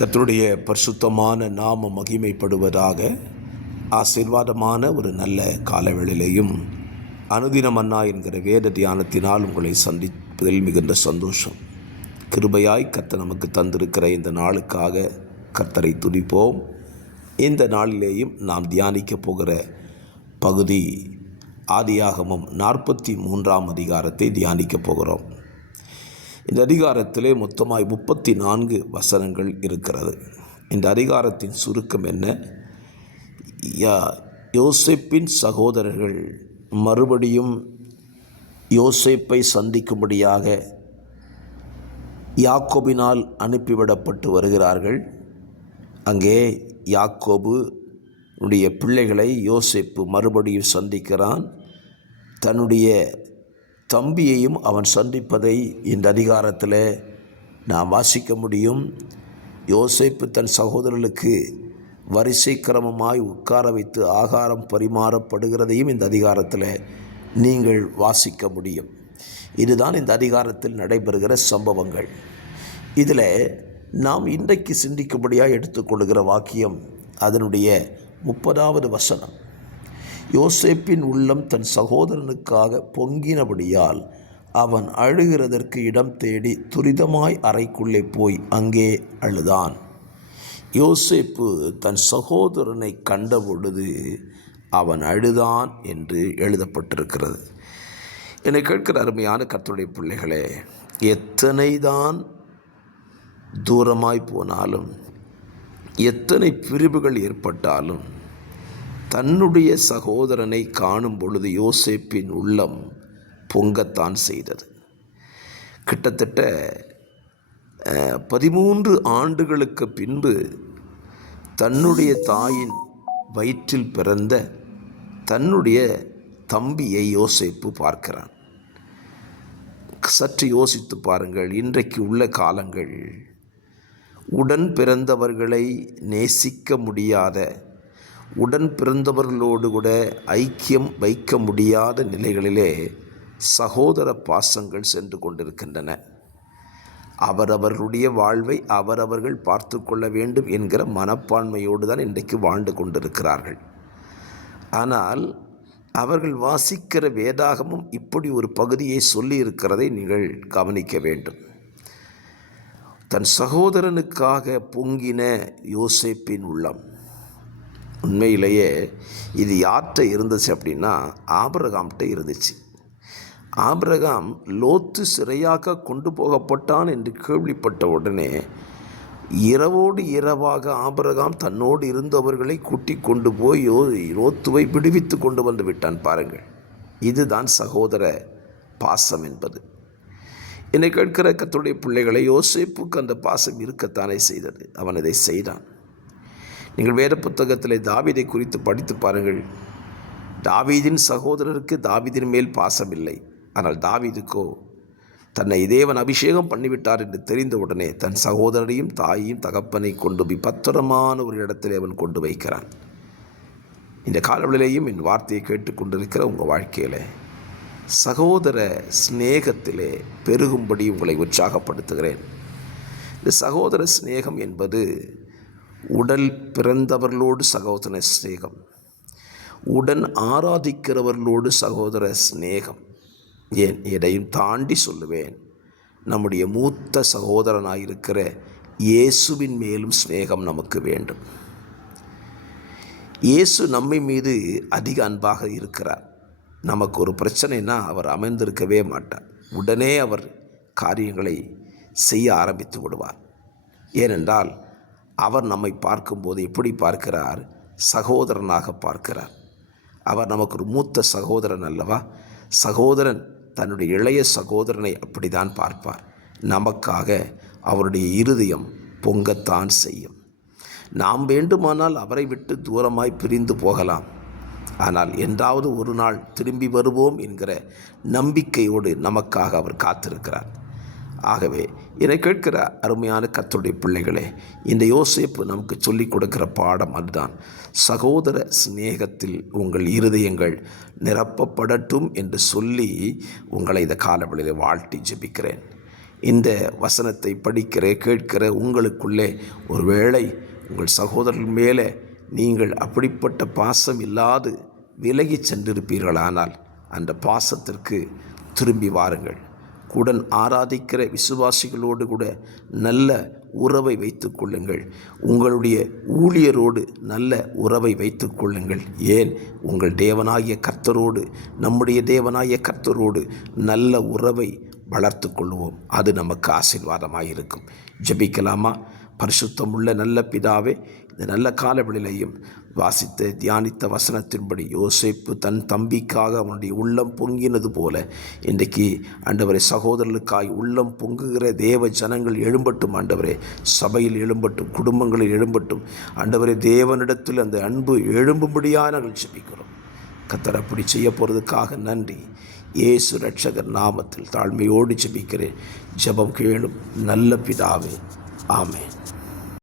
கர்த்தருடைய பரிசுத்தமான நாமம் மகிமைப்படுவதாக. ஆசீர்வாதமான ஒரு நல்ல காலவேளையிலேயும் அனுதின மன்னா என்கிற வேத தியானத்தினால் உங்களை சந்திப்பதில் மிகுந்த சந்தோஷம். கிருபையாய் கர்த்தர் நமக்கு தந்திருக்கிற இந்த நாளுக்காக கர்த்தரை துதிப்போம். இந்த நாளிலேயும் நாம் தியானிக்க போகிற பகுதி ஆதியாகமம் 43ஆம் அதிகாரத்தை தியானிக்கப் போகிறோம். இந்த அதிகாரத்திலே மொத்தமாய் 34 வசனங்கள் இருக்கிறது. இந்த அதிகாரத்தின் சுருக்கம் என்ன? யோசேப்பின் சகோதரர்கள் மறுபடியும் யோசேப்பை சந்திக்கும்படியாக யாக்கோபினால் அனுப்பிவிடப்பட்டு வருகிறார்கள். அங்கே யாக்கோபுடைய பிள்ளைகளை யோசேப்பு மறுபடியும் சந்திக்கிறான். தன்னுடைய தம்பியையும் அவன் சந்திப்பதை இந்த அதிகாரத்தில் நாம் வாசிக்க முடியும். யோசேப்பு தன் சகோதரர்களுக்கு வரிசை கிரமமாய் உட்கார வைத்து ஆகாரம் பரிமாறப்படுகிறதையும் இந்த அதிகாரத்தில் நீங்கள் வாசிக்க முடியும். இதுதான் இந்த அதிகாரத்தில் நடைபெறுகிற சம்பவங்கள். இதில் நாம் இன்றைக்கு சிந்திக்கும்படியாக எடுத்துக்கொள்கிற வாக்கியம் அதனுடைய 30வது வசனம். யோசேப்பின் உள்ளம் தன் சகோதரனுக்காக பொங்கினபடியால் அவன் அழுகிறதற்கு இடம் தேடி துரிதமாய் அறைக்குள்ளே போய் அங்கே அழுதான். யோசேப்பு தன் சகோதரனை கண்டபொழுது அவன் அழுதான் என்று எழுதப்பட்டிருக்கிறது. என்னை கேட்கிற அருமையான கர்த்தருடைய பிள்ளைகளே, எத்தனை தான் தூரமாய் போனாலும், எத்தனை பிரிவுகள் ஏற்பட்டாலும், தன்னுடைய சகோதரனை காணும் பொழுது யோசேப்பின் உள்ளம் பொங்கத்தான் செய்தது. கிட்டத்தட்ட 13 ஆண்டுகளுக்கு பின்பு தன்னுடைய தாயின் வயிற்றில் பிறந்த தன்னுடைய தம்பியை யோசேப்பு பார்க்கிறான். சற்று யோசித்து பாருங்கள். இன்றைக்கு உள்ள காலங்கள் உடன் பிறந்தவர்களை நேசிக்க முடியாத, உடன் பிறந்தவர்களோடு கூட ஐக்கியம் வைக்க முடியாத நிலைகளிலே சகோதர பாசங்கள் சென்று கொண்டிருக்கின்றன. அவரவர்களுடைய வாழ்வை அவரவர்கள் பார்த்து கொள்ள வேண்டும் என்கிற மனப்பான்மையோடு தான் இன்றைக்கு வாழ்ந்து கொண்டிருக்கிறார்கள். ஆனால் அவர்கள் வாசிக்கிற வேதாகமும் இப்படி ஒரு பகுதியை சொல்லி இருக்கிறதை நீங்கள் கவனிக்க வேண்டும். தன் சகோதரனுக்காக பொங்கின யோசேப்பின் உள்ளம். உண்மையிலேயே இது யார்கிட்ட இருந்துச்சு அப்படின்னா ஆபிரகாம்கிட்ட இருந்துச்சு. ஆபிரகாம் லோத்து சிறையாக கொண்டு போகப்பட்டான் என்று கேள்விப்பட்ட உடனே இரவோடு இரவாக ஆபிரகாம் தன்னோடு இருந்தவர்களை கூட்டி கொண்டு போய் லோத்துவை விடுவித்து கொண்டு வந்து விட்டான். பாருங்கள், இதுதான் சகோதர பாசம் என்பது. என்னை கேட்கிற கர்த்தருடைய பிள்ளைகளை, யோசேப்புக்கு அந்த பாசம் இருக்கத்தானே செய்தது. அவன் இதை செய்தான். நீங்கள் வேத புத்தகத்தில் தாவீதை குறித்து படித்து பாருங்கள். தாவீதின் சகோதரருக்கு தாவீதின் மேல் பாசம் இல்லை. ஆனால் தாவீதுக்கோ தன்னை தேவன் அபிஷேகம் பண்ணிவிட்டார் என்று தெரிந்தவுடனே தன் சகோதரரையும் தாயையும் தகப்பனை கொண்டு போய் பத்திரமான ஒரு இடத்தில் அவன் கொண்டு வைக்கிறான். இந்த காலவெளியிலேயும் என் வார்த்தையை கேட்டுக்கொண்டிருக்கிற உங்கள் வாழ்க்கையில் சகோதர சிநேகத்திலே பெருகும்படி உங்களை உற்சாகப்படுத்துகிறேன். இந்த சகோதர சிநேகம் என்பது உடல் பிறந்தவர்களோடு சகோதர சிநேகம், உடன் ஆராதிக்கிறவர்களோடு சகோதர சிநேகம், ஏன் எதையும் தாண்டி சொல்லுவேன், நம்முடைய மூத்த சகோதரனாயிருக்கிற இயேசுவின் மேலும் சிநேகம் நமக்கு வேண்டும். இயேசு நம்மை மீது அதிக அன்பாக இருக்கிறார். நமக்கு ஒரு பிரச்சனைனா அவர் அமர்ந்திருக்கவே மாட்டார். உடனே அவர் காரியங்களை செய்ய ஆரம்பித்து விடுவார். ஏனென்றால் அவர் நம்மை பார்க்கும்போது எப்படி பார்க்கிறார்? சகோதரனாக பார்க்கிறார். அவர் நமக்கு ஒரு மூத்த சகோதரன் அல்லவா? சகோதரன் தன்னுடைய இளைய சகோதரனை அப்படித்தான் பார்ப்பார். நமக்காக அவருடைய இருதயம் பொங்கத்தான் செய்யும். நாம் வேண்டுமானால் அவரை விட்டு தூரமாய் பிரிந்து போகலாம். ஆனால் என்றாவது ஒரு நாள் திரும்பி வருவோம் என்கிற நம்பிக்கையோடு நமக்காக அவர் காத்திருக்கிறார். ஆகவே என்னை கேட்கிற அருமையான கர்த்தருடைய பிள்ளைகளே, இந்த யோசேப்பு நமக்கு சொல்லிக் கொடுக்கிற பாடம் அதுதான். சகோதர சிநேகத்தில் உங்கள் இருதயங்கள் நிரப்பப்படட்டும் என்று சொல்லி உங்களை இந்த காலவெளியில் வாழ்த்தி ஜெபிக்கிறேன். இந்த வசனத்தை படிக்கிற கேட்கிற உங்களுக்குள்ளே ஒருவேளை உங்கள் சகோதரர்கள் மேலே நீங்கள் அப்படிப்பட்ட பாசம் இல்லாது விலகி சென்றிருப்பீர்களானால் அந்த பாசத்திற்கு திரும்பி வாருங்கள். கூட ஆராதிக்கிற விசுவாசிகளோடு கூட நல்ல உறவை வைத்து கொள்ளுங்கள். உங்களுடைய ஊழியரோடு நல்ல உறவை வைத்து கொள்ளுங்கள். ஏன், உங்கள் தேவனாகிய கர்த்தரோடு, நம்முடைய தேவனாகிய கர்த்தரோடு நல்ல உறவை வளர்த்து கொள்வோம். அது நமக்கு ஆசீர்வாதமாக இருக்கும். ஜெபிக்கலாமா? பரிசுத்தமுள்ள நல்ல பிதாவே, இந்த நல்ல காலவெளியிலையும் வாசித்த தியானித்த வசனத்தின்படி யோசேப்பு தன் தம்பிக்காக அவனுடைய உள்ளம் பொங்கினது போல இன்றைக்கு ஆண்டவரே சகோதரர்களுக்காய் உள்ளம் பொங்குகிற தேவ ஜனங்கள் எழும்பட்டும். ஆண்டவரே சபையில் எழும்பட்டும், குடும்பங்களில் எழும்பட்டும். ஆண்டவரே தேவனிடத்தில் அந்த அன்பு எழும்பும்படியாக நாங்கள் ஜெபிக்கிறோம். கர்த்தர் அப்படி செய்ய போகிறதுக்காக நன்றி. இயேசு இரட்சகர் நாமத்தில் தாழ்மையோடு ஜெபிக்கிறேன். ஜெபம் கேளும் நல்ல பிதாவே. ஆமென்.